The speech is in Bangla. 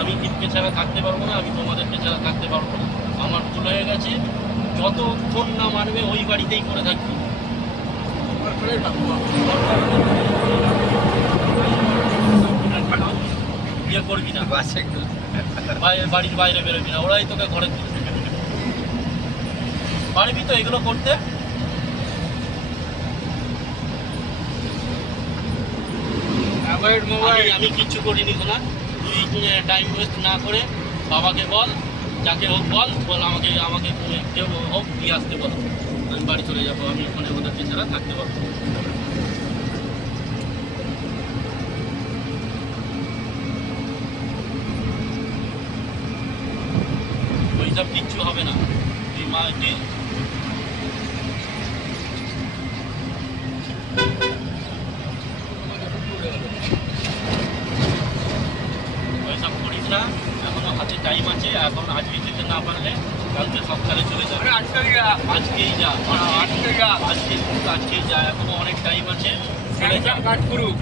আমি দীপকে ছাড়া থাকতে পারবো না, আমি তোমাদেরকে ছাড়া থাকতে পারবো না। আমার ভুল হয়ে গেছে, যতক্ষণ না মানবে ওই বাড়িতেই করে থাকবো। বিয়ে করবি না, বাড়ির বাইরে বেরোবি না, ওরাই তোকে ঘরে তুলবে। পারবি তো এগুলো করতে? আমি কিচ্ছু করিনি না। তুই টাইম ওয়েস্ট না করে বাবাকে বল, যাকে হোক বল আমাকে আমাকে কেউ হোক দিয়ে আসতে বল। আমি বাড়ি চলে যাবো, আমি ওখানে ওদেরকে ছাড়া থাকতে পারবো। ওইসব কিচ্ছু হবে না। তুই মাকে ওইসব করিস না, এখনো হাতে টাইম আছে। এখন আজকে যেতে না পারলে কালকে সকালে চলে যাবে। আজকেই যা, আজকেই যা, এখনো অনেক টাইম আছে। চলে যা, কাজ করুক।